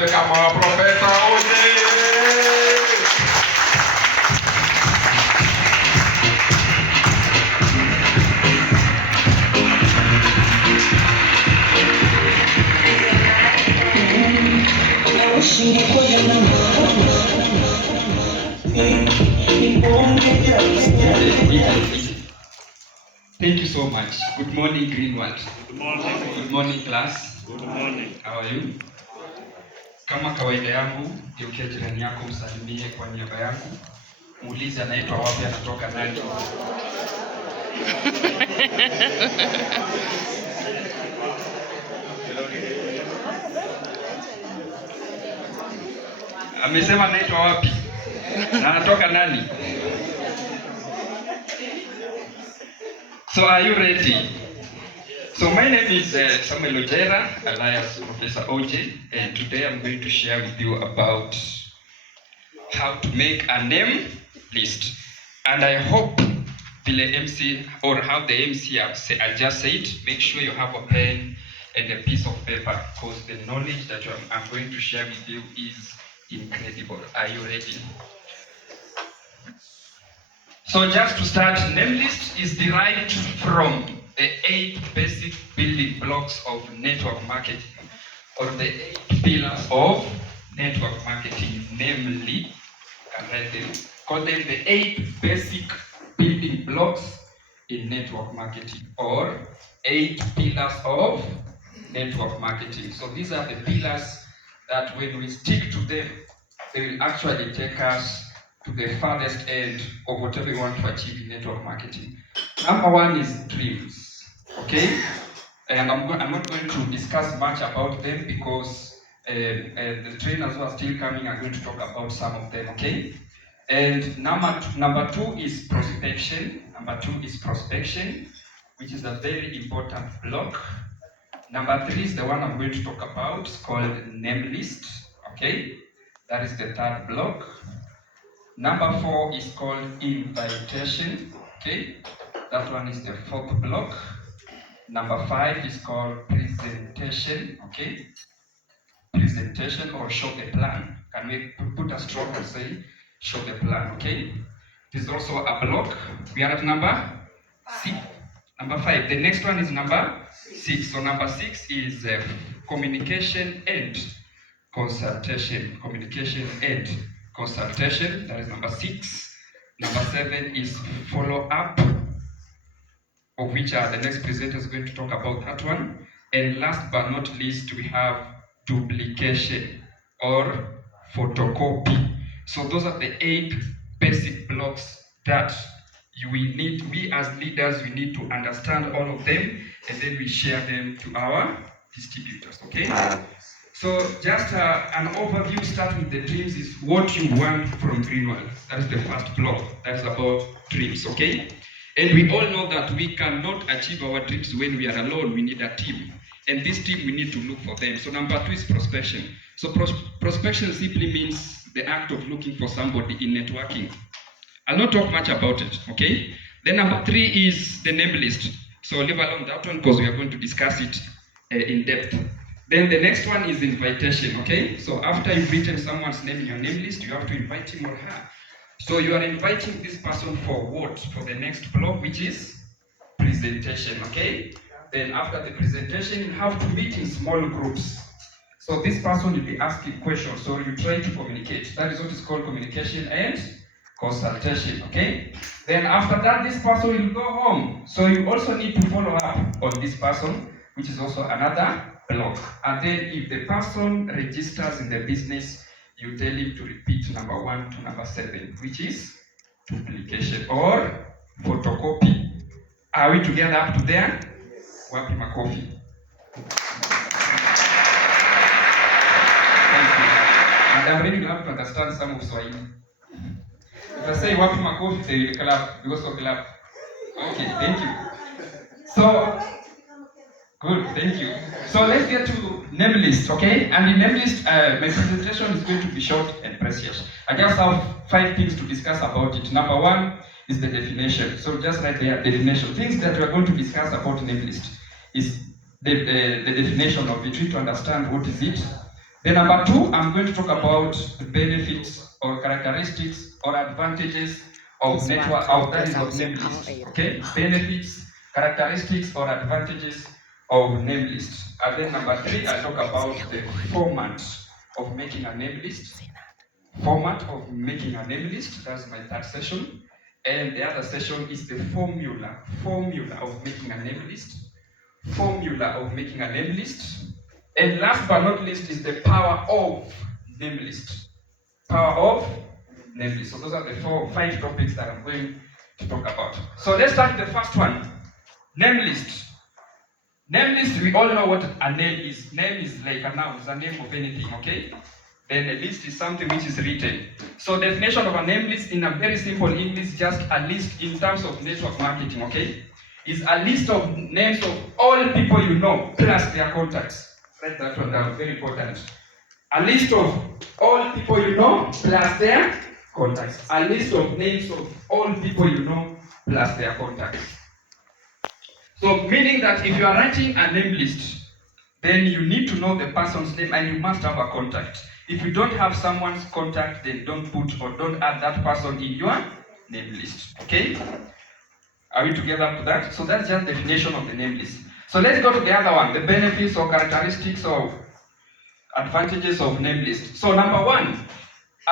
welcome our Professor Oje. Thank you so much. Good morning, Greenwood. Good morning. Good morning, class. Good morning. How are you? Kama kawaida yangu, geukia jirani yako msalimie kwa niaba yangu. Muulize anaitwa wapi, anatoka nani. Amesema anaitwa wapi? Na anatoka nani? So are you ready? So my name is Samuel Ojera, alias Professor OJ, and today I'm going to share with you about how to make a name list. And I hope the MC, or how the MC I just said, make sure you have a pen and a piece of paper, because the knowledge that I'm going to share with you is incredible. Are you ready? So just to start, Namelist is derived from the 8 basic building blocks of network marketing, or the 8 pillars of network marketing, namely, call them the 8 basic building blocks in network marketing, or 8 pillars of network marketing. So these are the pillars that when we stick to them, they will actually take us to the farthest end of whatever we want to achieve in network marketing. Number 1 is dreams, okay? And I'm not going to discuss much about them because the trainers who are still coming are going to talk about some of them, okay? And number 2 is prospection. Number 2 is prospection, which is a very important block. Number 3 is the one I'm going to talk about. It's called Namelist, okay? That is the 3rd block. Number 4 is called invitation, okay? That one is the 4th block. Number 5 is called presentation, okay? Presentation, or show the plan. Can we put a stroke and say show the plan, okay? There's also a block. We are at number 6. Number 5. The next one is number 6. So number 6 is communication and consultation. Communication and consultation. That is number 6. Number 7 is follow-up, of which the next presenter is going to talk about that one. And last but not least, we have duplication or photocopy. So those are the 8 basic blocks that we as leaders, we need to understand all of them, and then we share them to our distributors, okay? So just an overview, starting with the dreams, is what you want from Greenwald. That is the first block. That is about dreams, okay? And we all know that we cannot achieve our dreams when we are alone. We need a team. And this team, we need to look for them. So number 2 is prospection. So prospection simply means the act of looking for somebody in networking. I'll not talk much about it, okay? Then number 3 is the name list. So leave alone that one because we are going to discuss it in depth. Then the next one is invitation, okay? So after you've written someone's name in your name list, you have to invite him or her. So you are inviting this person for what? For the next block, which is presentation, okay? Then after the presentation, you have to meet in small groups. So this person will be asking questions, so you try to communicate. That is what is called communication and consultation, okay? Then after that, this person will go home. So you also need to follow up on this person, which is also another block. And then if the person registers in the business, you tell him to repeat number 1 to number 7, which is duplication or photocopy. Are we together up to there? Wapi makofi. Thank you. And I'm really glad to understand some of Swahili. If I say wapi makofi, they will clap. You also clap. Okay, thank you. So, good, thank you. So let's get to name list, okay? And in name list, my presentation is going to be short and precious. I just have 5 things to discuss about it. Number 1 is the definition. So just right there, definition. Things that we are going to discuss about name list is the definition of it. We need to understand what is it. Then number 2, I'm going to talk about the benefits or characteristics or advantages of network of Namelist. Okay, benefits, characteristics or advantages of Namelist. And then number 3, I talk about the format of making a Namelist. Format of making a Namelist. That's my third session. And the other session is the formula of making a Namelist. Formula of making a name list. And last but not least is the power of name list. Power of name list. So those are the 5 topics that I'm going to talk about. So let's start with the first one. Name list. Name list, we all know what a name is. Name is like a noun, it's a name of anything, okay? Then a list is something which is written. So definition of a name list in a very simple English, just a list in terms of network marketing, okay? Is a list of names of all people you know plus their contacts. Write that one down, very important. A list of all people you know plus their contacts. A list of names of all people you know plus their contacts. So meaning that if you are writing a name list, then you need to know the person's name and you must have a contact. If you don't have someone's contact, then don't put or don't add that person in your name list. Okay? Are we together up to that? So that's just the definition of the name list. So let's go to the other one, the benefits or characteristics or advantages of name list. So number 1,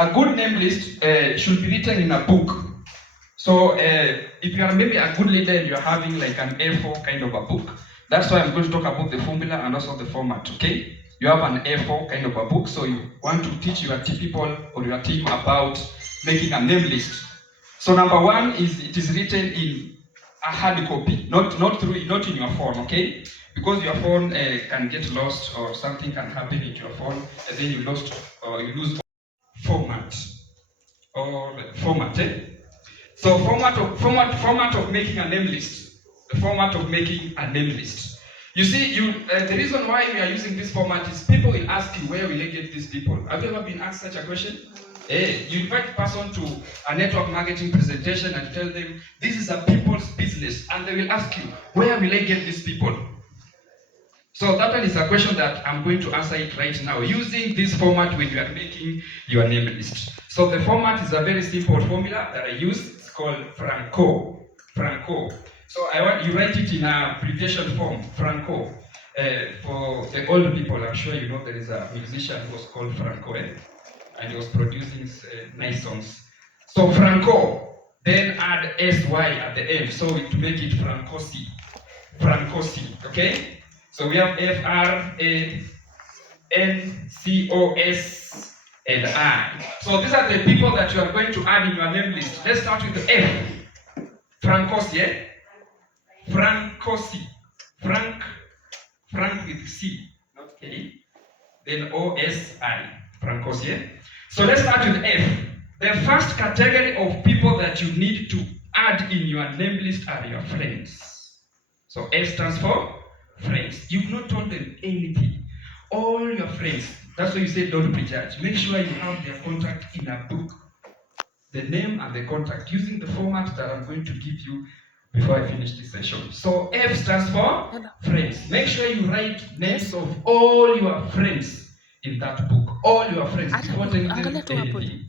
a good name list should be written in a book. So if you are maybe a good leader and you're having like an A4 kind of a book, that's why I'm going to talk about the formula and also the format, okay? You have an A4 kind of a book, so you want to teach your people or your team about making a name list. So number 1 is it is written in a hard copy, not in your phone, okay? Because your phone can get lost or something can happen in your phone, and then you lose format. So format of making a name list. The format of making a name list. You see, the reason why we are using this format is people will ask you, where will I get these people? Have you ever been asked such a question? You invite a person to a network marketing presentation and tell them, this is a people's business, and they will ask you, where will I get these people? So that one is a question that I'm going to answer it right now, using this format when you are making your name list. So the format is a very simple formula that I use. It's called Franco. So I want you write it in a abbreviation form, Franco. For the old people, I'm sure you know there is a musician who was called Franco, and he was producing nice songs. So Franco, then add SY at the end, so to make it Francosi, okay? So we have FRANCOS and I. So these are the people that you are going to add in your name list. Let's start with the F. Francosi, Francosi. Frank with C, not K. Then OSI, Francosi. So let's start with F. The first category of people that you need to add in your name list are your friends. So F stands for friends. You've not told them anything. All your friends. That's why you say don't prejudge. Make sure you have their contact in a book. The name and the contact using the format that I'm going to give you before I finish this session. So F stands for friends. Make sure you write names of all your friends in that book. All your friends before telling them anything.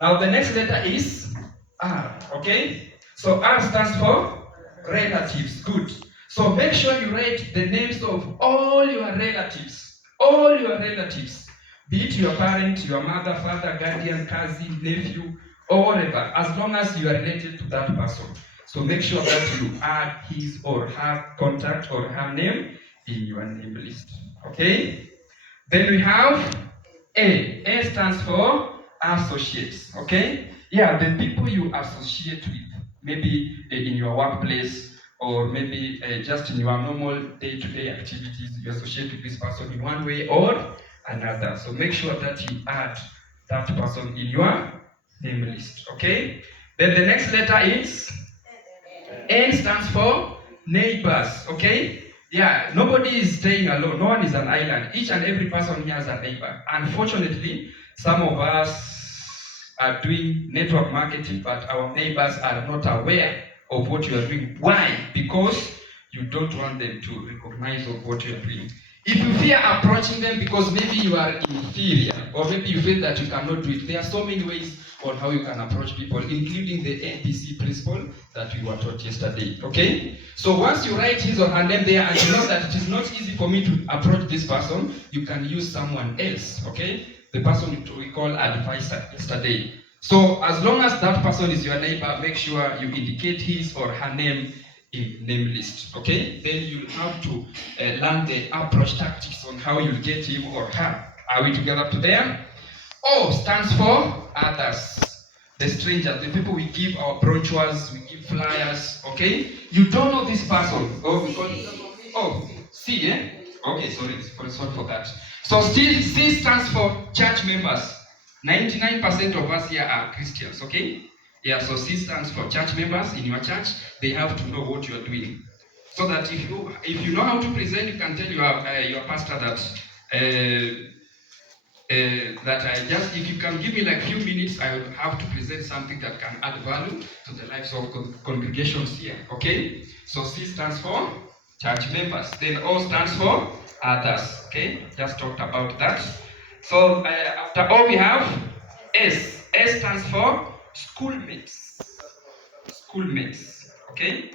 Now the next letter is R. Okay? So R stands for relatives. Good. So make sure you write the names of all your relatives. All your relatives. Be it your parent, your mother, father, guardian, cousin, nephew, or whatever, as long as you are related to that person. So make sure that you add his or her contact or her name in your name list. Okay? Then we have A. A stands for associates. Okay? Yeah, the people you associate with, maybe in your workplace, or maybe just in your normal day-to-day activities, you associate with this person in one way or another. So make sure that you add that person in your name list. Okay? Then the next letter is N stands for neighbors. Okay? Yeah, nobody is staying alone. No one is an island. Each and every person here has a neighbor. Unfortunately, some of us are doing network marketing, but our neighbors are not aware of what you are doing. Why? Because you don't want them to recognize of what you are doing. If you fear approaching them because maybe you are inferior or maybe you feel that you cannot do it, there are so many ways on how you can approach people, including the NPC principle that we were taught yesterday. Okay? So once you write his or her name there and you know that it is not easy for me to approach this person, you can use someone else. Okay? The person we call advisor yesterday. So as long as that person is your neighbor, make sure you indicate his or her name in name list. Okay? Then you'll have to learn the approach tactics on how you'll get him or her. Are we together up to there? O stands for others. The strangers, the people we give our brochures, we give flyers. Okay? You don't know this person. C, eh? Okay, sorry for that. So C stands for church members. 99% of us here are Christians, okay? Yeah, so C stands for church members in your church. They have to know what you are doing. So that if you know how to present, you can tell your pastor that if you can give me like few minutes, I will have to present something that can add value to the lives of congregations here, okay? So C stands for church members. Then O stands for others, okay? Just talked about that. So after O we have S. S stands for schoolmates. Schoolmates, okay?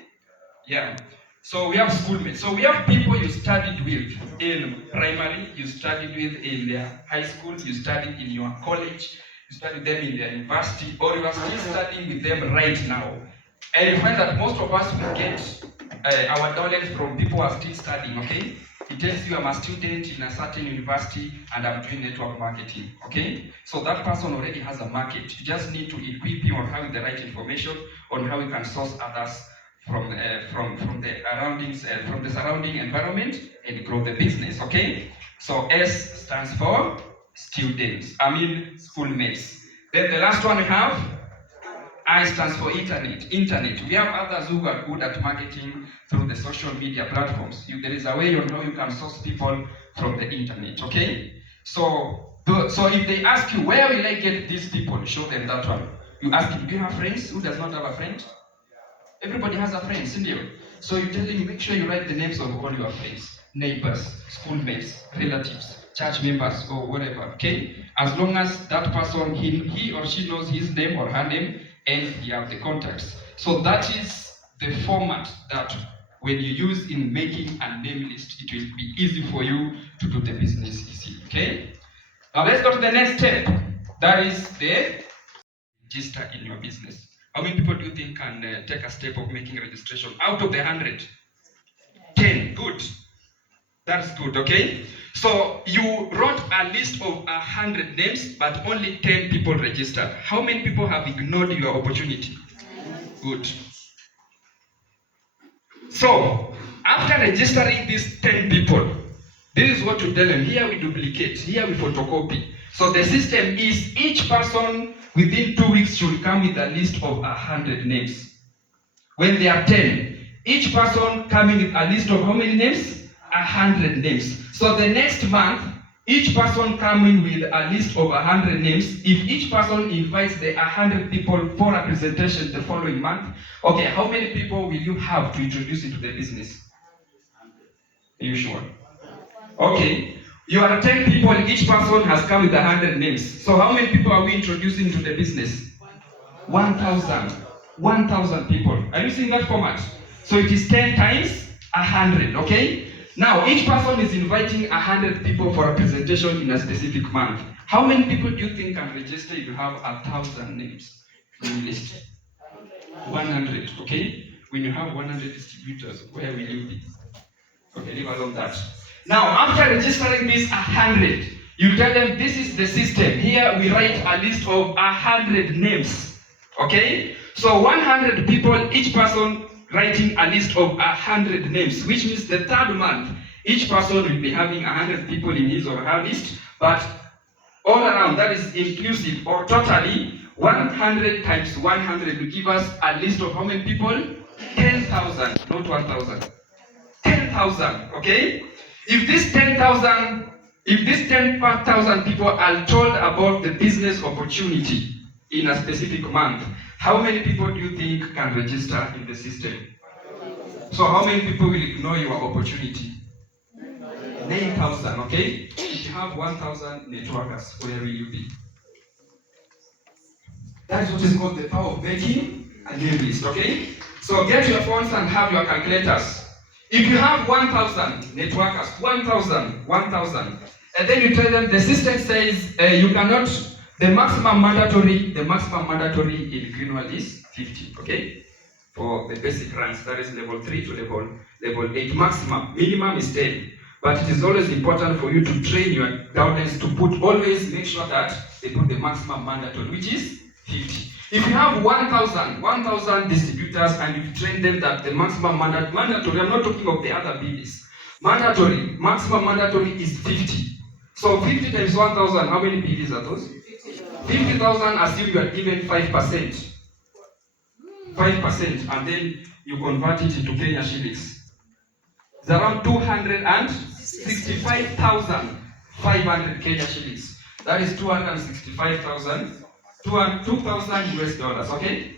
Yeah. So we have schoolmates. So we have people you studied with in primary, you studied with in their high school, you studied in your college, you studied them in their university, or you are still studying with them right now. And you find that most of us will get our knowledge from people who are still studying, okay? It tells you I'm a student in a certain university and I'm doing network marketing, okay? So that person already has a market. You just need to equip him on having the right information on how you can source others from the surrounding environment and grow the business, okay? So S stands for schoolmates. Then the last one we have, I stands for internet. Internet. We have others who are good at marketing through the social media platforms. There is a way on how you can source people from the internet, okay? So if they ask you, where will I get these people? Show them that one. You ask him, do you have friends? Who does not have a friend? Everybody has a friend, isn't it? So you tell him, make sure you write the names of all your friends, neighbors, schoolmates, relatives, church members, or whatever, okay? As long as that person, he or she knows his name or her name, and you have the contacts. So that is the format that when you use in making a name list, it will be easy for you to do the business easy, okay? Now let's go to the next step. That is the register in your business. How many people do you think can take a step of making a registration? Out of the 100? 10. Good. That's good, okay? So you wrote a list of 100 names, but only 10 people registered. How many people have ignored your opportunity? Good. So, after registering these 10 people, this is what you tell them. Here we duplicate, here we photocopy. So the system is each person within 2 weeks should come with a list of 100 names. When there are 10, each person coming with a list of how many names? 100 names. So the next month, each person coming with a list of 100 names. If each person invites the 100 people for a presentation the following month, okay, how many people will you have to introduce into the business? Are you sure? Okay, you are 10 people, each person has come with 100 names. So how many people are we introducing to the business? 1,000. 1,000 people. Are you seeing that format? So it is 10 times 100, okay? Now, each person is inviting 100 people for a presentation in a specific month. How many people do you think can register if you have 1,000 names on your list? 100, okay? When you have 100 distributors, where will you be? Okay, leave alone that. Now, after registering these 100, you tell them this is the system. Here we write a list of 100 names, okay? So 100 people, each person writing a list of 100 names, which means the third month, each person will be having 100 people in his or her list, but all around, that is inclusive, or totally, 100 times 100 will give us a list of how many people? 10,000, not 1,000. 10,000, okay? If these 10,000 people are told about the business opportunity in a specific month, how many people do you think can register in the system? So how many people will ignore your opportunity? 9,000, okay? If you have 1,000 networkers, where will you be? That is what is called the power of making a Namelist, okay? So get your phones and have your calculators. If you have 1,000 networkers, 1,000, and then you tell them the system says you cannot, the maximum mandatory in Greenwald is 50, okay? For the basic ranks, that is level 3 to level 8 maximum. Minimum is 10. But it is always important for you to train your downlines to always make sure that they put the maximum mandatory, which is 50. If you have 1,000 distributors and you train them that the maximum mandatory, I'm not talking of the other BDs. Maximum mandatory is 50. So 50 times 1,000, how many BDs are those? 50,000, assume you are given 5%. 5%, and then you convert it into Kenya shillings. It's around 265,500 Kenya shillings. That is 265,000, 2,000 US dollars, okay?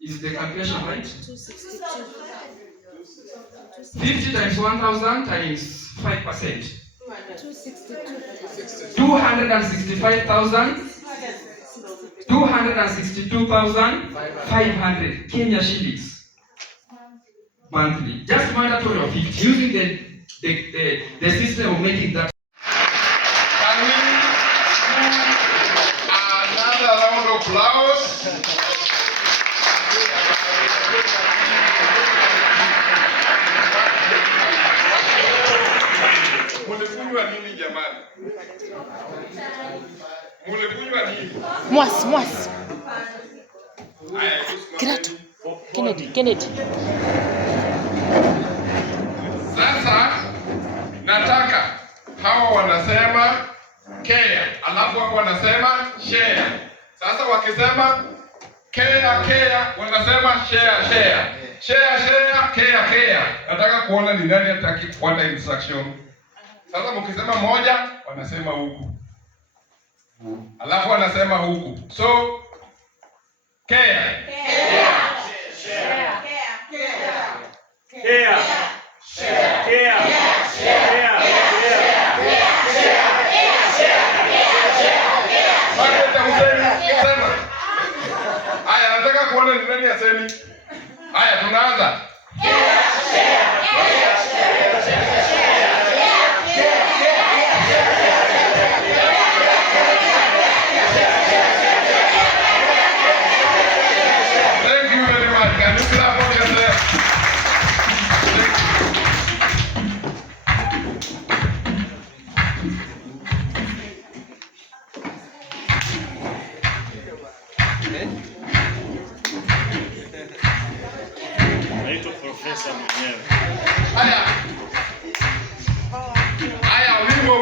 Is the calculation right? 50 times 1,000 times 5%. 265,000. 262,500 Kenya shillings monthly. Just mandatory of 50. Using the system of making that. Can we another round of applause? Mulikunywa nini jamani? Mulikunywa nini? Mwas. Kennedy. Sasa nataka hawa wanasema care, alafu hapo wanasema share. Sasa wakisema care wanasema share. Care. Nataka kuona ni nani hataki kufuata instruction. Sasa mkisema moja wanasema huku. Alafu wanasema huku. So care. Haya, nataka kuona ni nani asemi. Haya, tunaanza. Thank you very much. Can you clap for yourself? Naitwa profesa mwenyewe. Haya, wimbo.